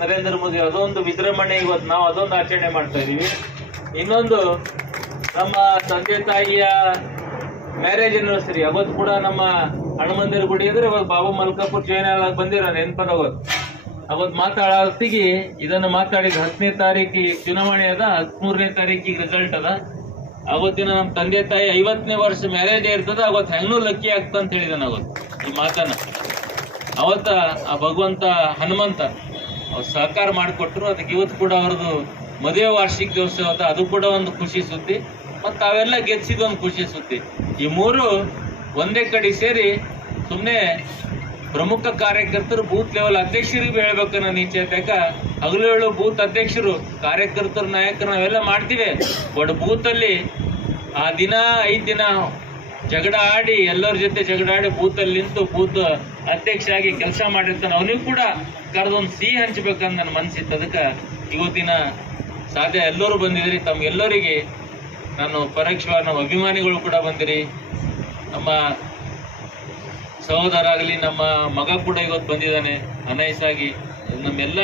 ನರೇಂದ್ರ ಮೋದಿ ಅದೊಂದು ವಿಜೃಂಭಣೆ ಇವತ್ತು ನಾವು ಅದೊಂದು ಆಚರಣೆ ಮಾಡ್ತಾ ಇದೀವಿ. ಇನ್ನೊಂದು ನಮ್ಮ ತಂದೆ ತಾಯಿಯ ಮ್ಯಾರೇಜ್ ಆನಿವರ್ಸರಿ ಅವತ್ತು ಕೂಡ ನಮ್ಮ ಹನುಮಂದಿರ ಗುಡಿ ಇದ್ರೆ ಇವತ್ತು ಬಾಬು ಮಲ್ಕಾಪುರ್ ಜೈನ ಬಂದಿರೋ ನೆನಪದ ಅವತ್ತು ಮಾತಾಡೋತ್ತಿಗೆ ಇದನ್ನು ಮಾತಾಡಿ 10ನೇ ತಾರೀಕಿಗೆ ಚುನಾವಣೆ ಅದ, 13ನೇ ತಾರೀಕಿಗೆ ರಿಸಲ್ಟ್ ಅದ. ಅವತ್ತಿನ ನಮ್ಮ ತಂದೆ ತಾಯಿ 50ನೇ ವರ್ಷ ಮ್ಯಾರೇಜ್ ಇರ್ತದ, ಅವತ್ತು ಹೆಂಗೂ ಲಕ್ಕಿ ಆಗ್ತ ಅಂತ ಹೇಳಿದಾನ ಅವತ್ತು ಈ ಮಾತನ್ನ. ಅವತ್ತ ಆ ಭಗವಂತ ಹನುಮಂತ ಅವ್ರು ಸಹಕಾರ ಮಾಡಿಕೊಟ್ರು. ಅದಕ್ಕೆ ಇವತ್ತು ಕೂಡ ಅವ್ರದ್ದು ಮದುವೆ ವಾರ್ಷಿಕೋತ್ಸವ ಅದ, ಅದು ಕೂಡ ಒಂದು ಖುಷಿ ಸುದ್ದಿ. ಮತ್ತು ಅವೆಲ್ಲ ಗೆದ್ಸಿದ ಒಂದು ಖುಷಿ ಸುದ್ದಿ. ಈ ಮೂರು ಒಂದೇ ಕಡೆ ಸೇರಿ ಸುಮ್ಮನೆ ಪ್ರಮುಖ ಕಾರ್ಯಕರ್ತರು ಬೂತ್ ಲೆವೆಲ್ ಅಧ್ಯಕ್ಷರಿಗೆ ಹೇಳ್ಬೇಕು ನಾನು ಈಚೆ. ಹಗಲು ಬೂತ್ ಅಧ್ಯಕ್ಷರು ಕಾರ್ಯಕರ್ತರು ನಾಯಕರು ನಾವೆಲ್ಲ ಮಾಡ್ತೀವಿ. ಬಟ್ ಬೂತಲ್ಲಿ ಆ ದಿನ 5 ದಿನ ಜಗಳ ಆಡಿ ಎಲ್ಲರ ಜೊತೆ ಜಗಳ ಆಡಿ ಬೂತಲ್ಲಿ ನಿಂತು ಬೂತ್ ಅಧ್ಯಕ್ಷ ಆಗಿ ಕೆಲಸ ಮಾಡಿರ್ತಾನೆ. ಅವನಿಗೂ ಕೂಡ ಕರೆದೊಂದು ಸಿಹಿ ಹಂಚ್ಬೇಕಂತ ನನ್ನ ಮನಸ್ಸಿತ್ತು. ಅದಕ್ಕೆ ಇವತ್ತಿನ ಸಾಧ್ಯ ಎಲ್ಲರೂ ಬಂದಿದ್ರಿ. ತಮ್ಗೆಲ್ಲರಿಗೆ ನಾನು ಪರೋಕ್ಷವಾಗಿ ನಮ್ಮ ಅಭಿಮಾನಿಗಳು ಕೂಡ ಬಂದಿರಿ. ನಮ್ಮ ಸಹೋದರ ಆಗಲಿ, ನಮ್ಮ ಮಗ ಕೂಡ ಇವತ್ತು ಬಂದಿದ್ದಾನೆ ಅನೈಸಾಗಿ. ನಮ್ಮೆಲ್ಲ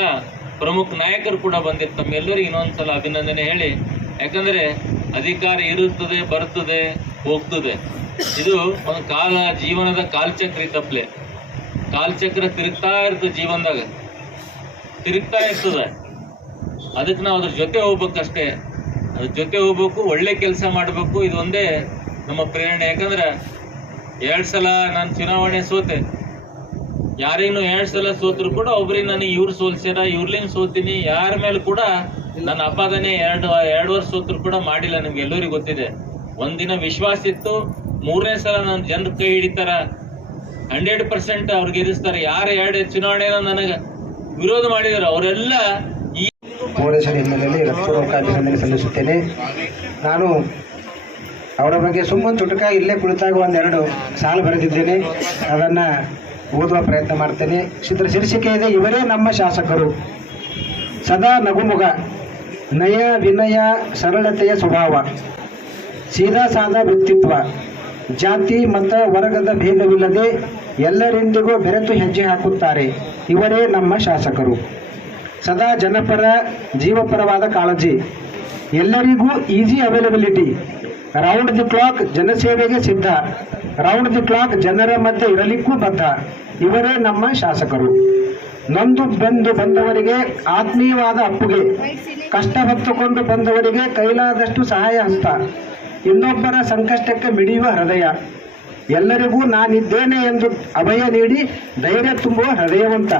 ಪ್ರಮುಖ ನಾಯಕರು ಕೂಡ ಬಂದಿರ್ತಾರೆ. ತಮ್ಮೆಲ್ಲರಿಗೂ ಇನ್ನೊಂದ್ಸಲ ಅಭಿನಂದನೆ ಹೇಳಿ. ಯಾಕಂದ್ರೆ ಅಧಿಕಾರ ಇರುತ್ತದೆ, ಬರ್ತದೆ, ಹೋಗ್ತದೆ. ಇದು ಒಂದು ಜೀವನದ ಕಾಲ್ಚಕ್ರ ಇದ್ದಪ್ಲೆ. ಕಾಲ್ಚಕ್ರ ತಿರುಗ್ತಾ ಇರ್ತದೆ, ಜೀವನದಾಗ ತಿರುಗ್ತಾ ಇರ್ತದೆ. ಅದಕ್ಕೆ ನಾವು ಅದ್ರ ಜೊತೆ ಹೋಗ್ಬೇಕಷ್ಟೇ. ಅದ್ರ ಜೊತೆ ಹೋಗ್ಬೇಕು, ಒಳ್ಳೆ ಕೆಲಸ ಮಾಡಬೇಕು. ಇದು ಒಂದೇ ನಮ್ಮ ಪ್ರೇರಣೆ. ಯಾಕಂದ್ರೆ 2 ಸಲ ನಾನು ಚುನಾವಣೆ ಸೋತೆ. ಯಾರಿಗೂ 2 ಸಲ ಸೋತ್ರು ಕೂಡ ಒಬ್ರಿಗೆ ನನಗೆ ಇವ್ರು ಸೋಲ್ಸ್ಯಾರ, ಇವ್ರಲಿಂದ ಸೋತೀನಿ. ಯಾರ ಮೇಲೆ ಕೂಡ ನನ್ನ ಅಪಾದನೆ 2 ವರ್ಷ ಸೋತ್ರು ಕೂಡ ಮಾಡಿಲ್ಲ. ನಿಮ್ಗೆ ಎಲ್ಲರಿಗೂ ಗೊತ್ತಿದೆ. ಒಂದಿನ ವಿಶ್ವಾಸ ಇತ್ತು. 3ನೇ ಸಲ ನಾನು ಜನರ ಕೈ ಹಿಡಿತಾರ, 100% ಅವ್ರಿಗೆ ಇರಿಸ್ತಾರೆ. ಯಾರು 2 ಚುನಾವಣೆ ನನಗೆ ವಿರೋಧ ಮಾಡಿದಾರೆ ಅವರೆಲ್ಲ ಈ ಪೌರೇಶ್ವರ ಹಿನ್ನೆಲೆಯಲ್ಲಿ ಹೃತ್ಪೂರ್ವಕ ಅಭಿನಂದನೆ ಸಲ್ಲಿಸುತ್ತೇನೆ. ನಾನು ಅವರ ಬಗ್ಗೆ ಸುಮ್ಮನೆ ಚುಟುಕ ಇಲ್ಲೇ ಕುಳಿತಾಗ 1-2 ಸಾಲು ಬರೆದಿದ್ದೇನೆ. ಅದನ್ನು ಓದುವ ಪ್ರಯತ್ನ ಮಾಡ್ತೇನೆ. ಇದರ ಶೀರ್ಷಿಕೆ ಇದೆ, ಇವರೇ ನಮ್ಮ ಶಾಸಕರು. ಸದಾ ನಗುಮುಗ, ನಯ ವಿನಯ ಸರಳತೆಯ ಸ್ವಭಾವ, ಸೀದಾ ಸಾದಾ ವ್ಯಕ್ತಿತ್ವ, ಜಾತಿ ಮತ ವರ್ಗದ ಭೇದವಿಲ್ಲದೆ ಎಲ್ಲರಿಂದಿಗೂ ಬೆರೆತು ಹೆಜ್ಜೆ ಹಾಕುತ್ತಾರೆ. ಇವರೇ ನಮ್ಮ ಶಾಸಕರು. ಸದಾ ಜನಪರ ಜೀವಪರವಾದ ಕಾಳಜಿ, ಎಲ್ಲರಿಗೂ easy availability, round the clock ಜನಸೇವೆಗೆ ಸಿದ್ಧ, ರೌಂಡ್ ದಿ ಕ್ಲಾಕ್ ಜನರ ಮಧ್ಯೆ ಇರಲಿಕ್ಕೂ ಬದ್ಧ. ಇವರೇ ನಮ್ಮ ಶಾಸಕರು. ನೊಂದು ಬೆಂದು ಬಂದವರಿಗೆ ಆತ್ಮೀಯವಾದ ಅಪ್ಪುಗೆ, ಕಷ್ಟ ಹೊತ್ತುಕೊಂಡು ಬಂದವರಿಗೆ ಕೈಲಾದಷ್ಟು ಸಹಾಯ ಹಸ್ತ, ಇನ್ನೊಬ್ಬರ ಸಂಕಷ್ಟಕ್ಕೆ ಮಿಡಿಯುವ ಹೃದಯ, ಎಲ್ಲರಿಗೂ ನಾನಿದ್ದೇನೆ ಎಂದು ಅಭಯ ನೀಡಿ ಧೈರ್ಯ ತುಂಬುವ ಹೃದಯವಂತ.